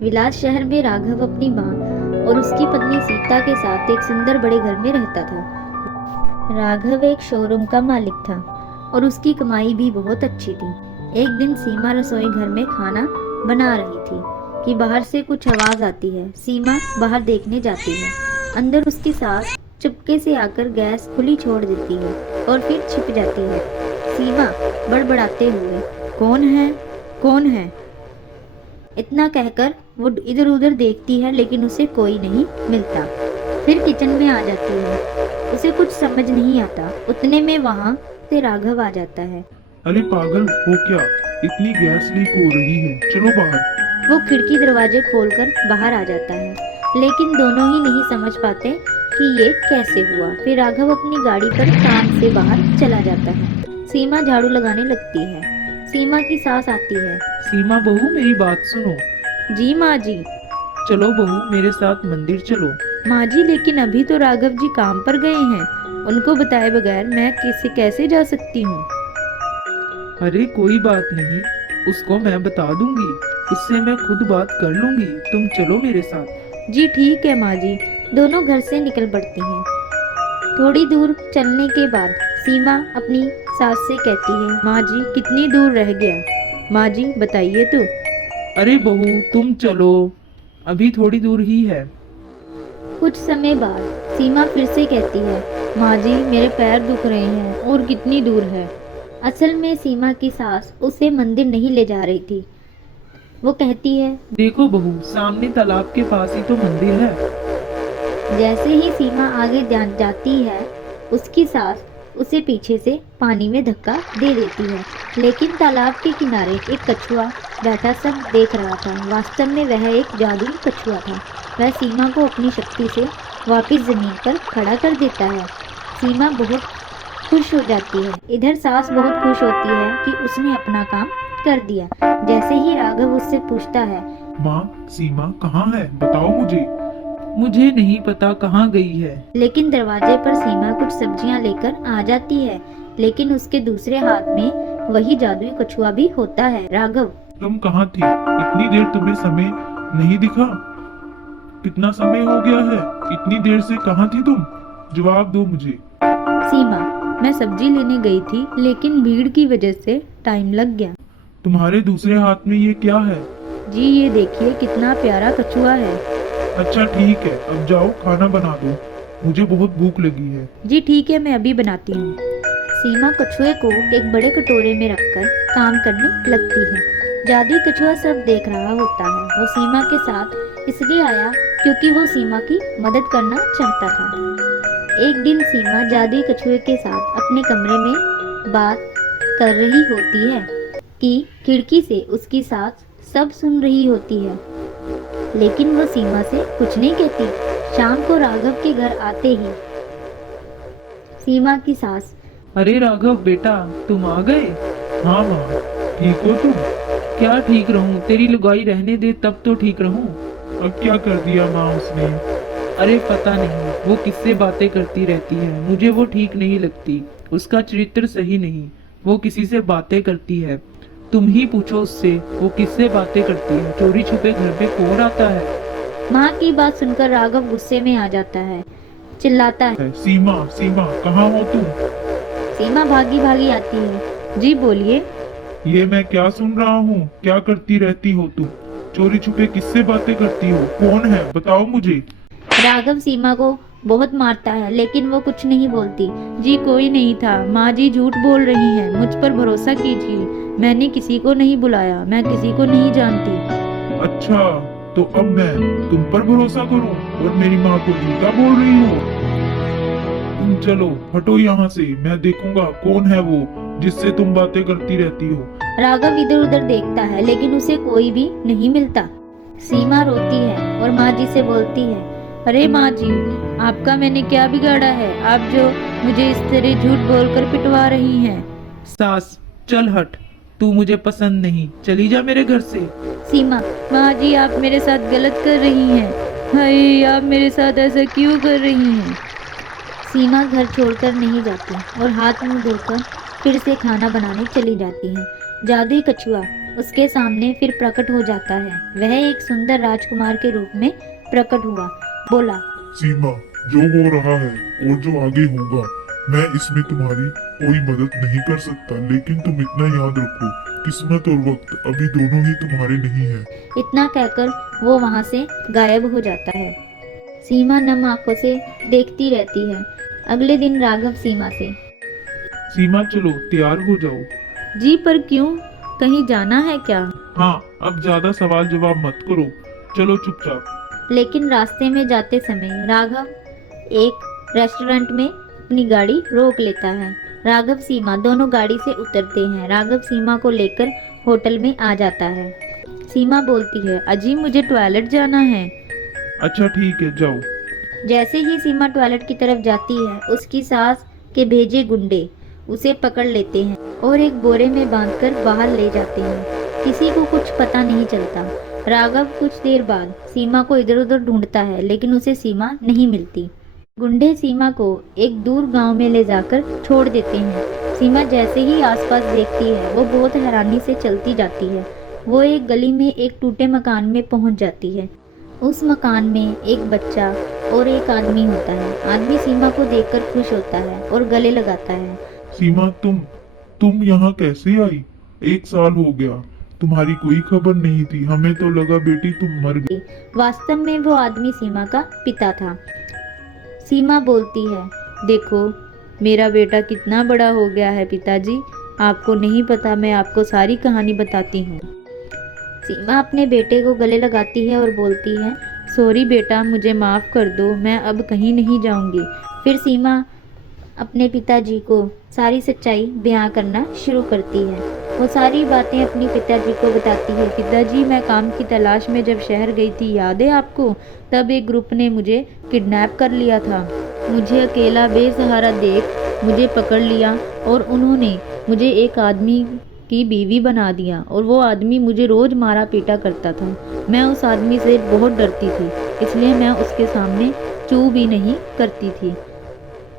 विलास शहर में राघव अपनी माँ और उसकी पत्नी सीता के साथ एक सुंदर बड़े घर में रहता था। राघव एक शोरूम का मालिक था और उसकी कमाई भी बहुत अच्छी थी। एक दिन सीमा रसोई घर में खाना बना रही थी कि बाहर से कुछ आवाज आती है। सीमा बाहर देखने जाती है। अंदर उसकी सास चुपके से आकर गैस खुली छोड़ देती है और फिर छिप जाती है। सीमा बड़बड़ाते हुए, कौन है, कौन है, इतना कहकर वो इधर उधर देखती है लेकिन उसे कोई नहीं मिलता। फिर किचन में आ जाती है। उसे कुछ समझ नहीं आता। उतने में वहां से राघव आ जाता है। अरे पागल हो क्या, इतनी गैस लीक हो रही है, चलो बाहर। वो खिड़की दरवाजे खोलकर बाहर आ जाता है लेकिन दोनों ही नहीं समझ पाते कि ये कैसे हुआ। फिर राघव अपनी गाड़ी पर काम से बाहर चला जाता है। सीमा झाड़ू लगाने लगती है। सीमा की सास आती है। सीमा बहू मेरी बात सुनो। जी माँ जी। चलो बहू मेरे साथ मंदिर चलो। माँ जी लेकिन अभी तो राघव जी काम पर गए हैं। उनको बताए बगैर मैं कैसे जा सकती हूँ। अरे कोई बात नहीं, उसको मैं बता दूंगी, उससे मैं खुद बात कर लूंगी, तुम चलो मेरे साथ। जी ठीक है माँ जी। दोनों घर से निकल पड़ती हैं। थोड़ी दूर चलने के बाद सीमा अपनी सास से कहती है, माँ जी कितनी दूर रह गया, माँ जी बताइए तो। अरे बहू तुम चलो, अभी थोड़ी दूर ही है। कुछ समय बाद सीमा फिर से कहती है, माँ जी मेरे पैर दुख रहे हैं और कितनी दूर है। असल में सीमा की सास उसे मंदिर नहीं ले जा रही थी। वो कहती है, देखो बहू सामने तालाब के पास ही तो मंदिर है। जैसे ही सीमा आगे जाती है उसकी सास उसे पीछे से पानी में धक्का दे देती है। लेकिन तालाब के किनारे एक कछुआ बैठा सब देख रहा था। वास्तव में वह एक जादुई कछुआ था। वह सीमा को अपनी शक्ति से वापस जमीन पर खड़ा कर देता है। सीमा बहुत खुश हो जाती है। इधर सास बहुत खुश होती है कि उसने अपना काम कर दिया। जैसे ही राघव उससे पूछता है, माँ सीमा कहाँ है, बताओ मुझे। मुझे नहीं पता कहाँ गई है। लेकिन दरवाजे पर सीमा कुछ सब्जियां लेकर आ जाती है। लेकिन उसके दूसरे हाथ में वही जादुई कछुआ भी होता है। राघव, तुम कहाँ थी, इतनी देर तुम्हें समय नहीं दिखा, कितना समय हो गया है, इतनी देर से कहाँ थी तुम, जवाब दो मुझे। सीमा, मैं सब्जी लेने गई थी लेकिन भीड़ की वजह से टाइम लग गया। तुम्हारे दूसरे हाथ में ये क्या है। जी ये देखिए कितना प्यारा कछुआ है। अच्छा ठीक है, अब जाओ खाना बना दो, मुझे बहुत भूख लगी है। जी ठीक है मैं अभी बनाती हूँ। सीमा कछुए को एक बड़े कटोरे में रखकर काम करने लगती है। जादुई कछुआ सब देख रहा होता है। वो सीमा के साथ इसलिए आया क्योंकि वो सीमा की मदद करना चाहता था। एक दिन सीमा जादुई कछुए के साथ अपने कमरे में बात कर रही होती है कि खिड़की से उसकी सास सब सुन रही होती है लेकिन वो सीमा से कुछ नहीं कहती। शाम को राघव के घर आते ही सीमा की सास, अरे राघव बेटा तुम आ गए। हाँ माँ, ठीक हो तुम। क्या ठीक रहूं, तेरी लुगाई रहने दे तब तो ठीक रहूं। अब क्या कर दिया माँ उसने। अरे पता नहीं वो किससे बातें करती रहती है, मुझे वो ठीक नहीं लगती, उसका चरित्र सही नहीं, वो किसी से बातें करती है। तुम ही पूछो उससे वो किससे बातें करती है, चोरी छुपे घर पे कौन आता है। माँ की बात सुनकर राघव गुस्से में आ जाता है। चिल्लाता है, सीमा सीमा कहाँ हो तुम। सीमा भागी भागी आती है। जी बोलिए। ये मैं क्या सुन रहा हूँ, क्या करती रहती हो तुम, चोरी छुपे किससे बातें करती हो, कौन है बताओ मुझे। राघव सीमा को बहुत मारता है लेकिन वो कुछ नहीं बोलती। जी कोई नहीं था, माँ जी झूठ बोल रही हैं, मुझ पर भरोसा कीजिए, मैंने किसी को नहीं बुलाया, मैं किसी को नहीं जानती। अच्छा तो अब मैं तुम पर भरोसा करूं और मेरी माँ को झूठा बोल रही हो। तुम चलो हटो यहाँ से, मैं देखूंगा कौन है वो जिससे तुम बातें करती रहती हो। राघव इधर उधर देखता है लेकिन उसे कोई भी नहीं मिलता। सीमा रोती है और माँ जी से बोलती है, अरे माँ जी आपका मैंने क्या बिगाड़ा है, आप जो मुझे इस तरह झूठ बोलकर पिटवा रही हैं। सास चल हट, तू मुझे पसंद नहीं, चली जा मेरे घर से। सीमा, माँ जी आप मेरे साथ गलत कर रही हैं, हाय आप मेरे साथ ऐसा क्यों कर रही हैं। सीमा घर छोड़कर नहीं जाती और हाथ मुंह धोकर फिर से खाना बनाने चली जाती है। जादुई कछुआ उसके सामने फिर प्रकट हो जाता है। वह एक सुंदर राजकुमार के रूप में प्रकट हुआ। बोला, सीमा, जो हो रहा है और जो आगे होगा, मैं इसमें तुम्हारी कोई मदद नहीं कर सकता, लेकिन तुम इतना याद रखो, किस्मत और वक्त अभी दोनों ही तुम्हारे नहीं है। इतना कहकर वो वहां से गायब हो जाता है। सीमा नम आंखों से देखती रहती है। अगले दिन राघव सीमा से, सीमा चलो तैयार हो जाओ। जी पर क्यों, कहीं जाना है क्या? हाँ, अब ज्यादा सवाल जवाब मत करो, चलो चुपचाप। लेकिन रास्ते में जाते समय राघव एक रेस्टोरेंट में अपनी गाड़ी रोक लेता है। राघव सीमा दोनों गाड़ी से उतरते हैं। राघव सीमा को लेकर होटल में आ जाता है। सीमा बोलती है, अजी मुझे टॉयलेट जाना है। अच्छा ठीक है, जाओ। जैसे ही सीमा टॉयलेट की तरफ जाती है, उसकी सास के भेजे गुंडे उसे पकड़ लेते हैं और एक बोरे में बांधकर बाहर ले जाते हैं। किसी को कुछ पता नहीं चलता। राघव कुछ देर बाद सीमा को इधर उधर ढूंढता है, लेकिन उसे सीमा नहीं मिलती। गुंडे सीमा को एक दूर गांव में ले जाकर छोड़ देते हैं। सीमा जैसे ही आसपास देखती है, वो बहुत हैरानी से चलती जाती है। वो एक गली में एक टूटे मकान में पहुंच जाती है। उस मकान में एक बच्चा और एक आदमी होता है। आदमी सीमा को देखकर खुश होता है और गले लगाता है। सीमा, तुम यहाँ कैसे आई? 1 साल हो गया, तुम्हारी कोई खबर नहीं थी, हमें तो लगा बेटी तुम मर गई। वास्तव में वो आदमी सीमा का पिता था। सीमा बोलती है, देखो मेरा बेटा कितना बड़ा हो गया है पिताजी, आपको नहीं पता, मैं आपको सारी कहानी बताती हूँ। सीमा अपने बेटे को गले लगाती है और बोलती है, सॉरी बेटा, मुझे माफ़ कर दो, मैं अब कहीं नहीं जाऊंगी। फिर सीमा अपने पिताजी को सारी सच्चाई बयां करना शुरू करती है। वो सारी बातें अपने पिताजी को बताती है। पिताजी, मैं काम की तलाश में जब शहर गई थी, याद है आपको? तब एक ग्रुप ने मुझे किडनैप कर लिया था। मुझे अकेला बेसहारा देख मुझे पकड़ लिया और उन्होंने मुझे एक आदमी की बीवी बना दिया और वो आदमी मुझे रोज़ मारा पीटा करता था। मैं उस आदमी से बहुत डरती थी, इसलिए मैं उसके सामने चू भी नहीं करती थी।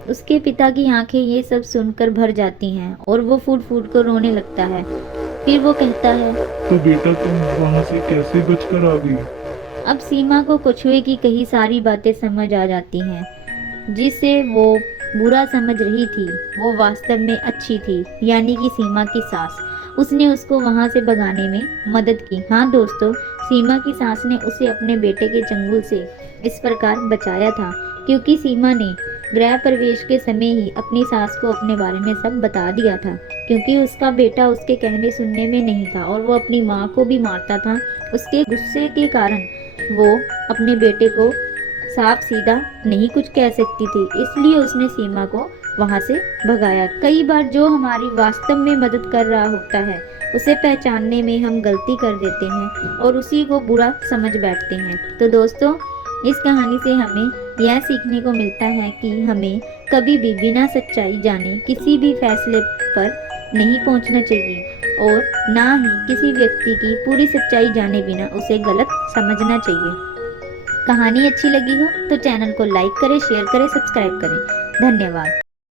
उसके पिता की आंखें ये सब सुनकर भर जाती हैं और वो फूट फूट कर रोने लगता है। फिर वो कहता है, तो बेटा तुम वहाँ से कैसे बचकर आ गई? अब सीमा को कछुए की कही सारी बातें समझ आ जाती हैं। जिसे वो बुरा समझ रही थी, वो वास्तव में अच्छी थी, यानी कि सीमा की सास। उसने उसको वहां से भगाने में मदद की। हाँ दोस्तों, सीमा की सास ने उसे अपने बेटे के चंगुल से इस प्रकार बचाया था क्योंकि सीमा ने गृह प्रवेश के समय ही अपनी सास को अपने बारे में सब बता दिया था, क्योंकि उसका बेटा उसके कहने सुनने में नहीं था और वो अपनी माँ को भी मारता था। उसके गुस्से के कारण वो अपने बेटे को साफ सीधा नहीं कुछ कह सकती थी, इसलिए उसने सीमा को वहां से भगाया। कई बार जो हमारी वास्तव में मदद कर रहा होता है, उसे पहचानने में हम गलती कर देते हैं और उसी को बुरा समझ बैठते हैं। तो दोस्तों, इस कहानी से हमें यह सीखने को मिलता है कि हमें कभी भी बिना सच्चाई जाने किसी भी फैसले पर नहीं पहुंचना चाहिए और ना ही किसी व्यक्ति की पूरी सच्चाई जाने बिना उसे गलत समझना चाहिए। कहानी अच्छी लगी हो तो चैनल को लाइक करें, शेयर करें, सब्सक्राइब करें। धन्यवाद।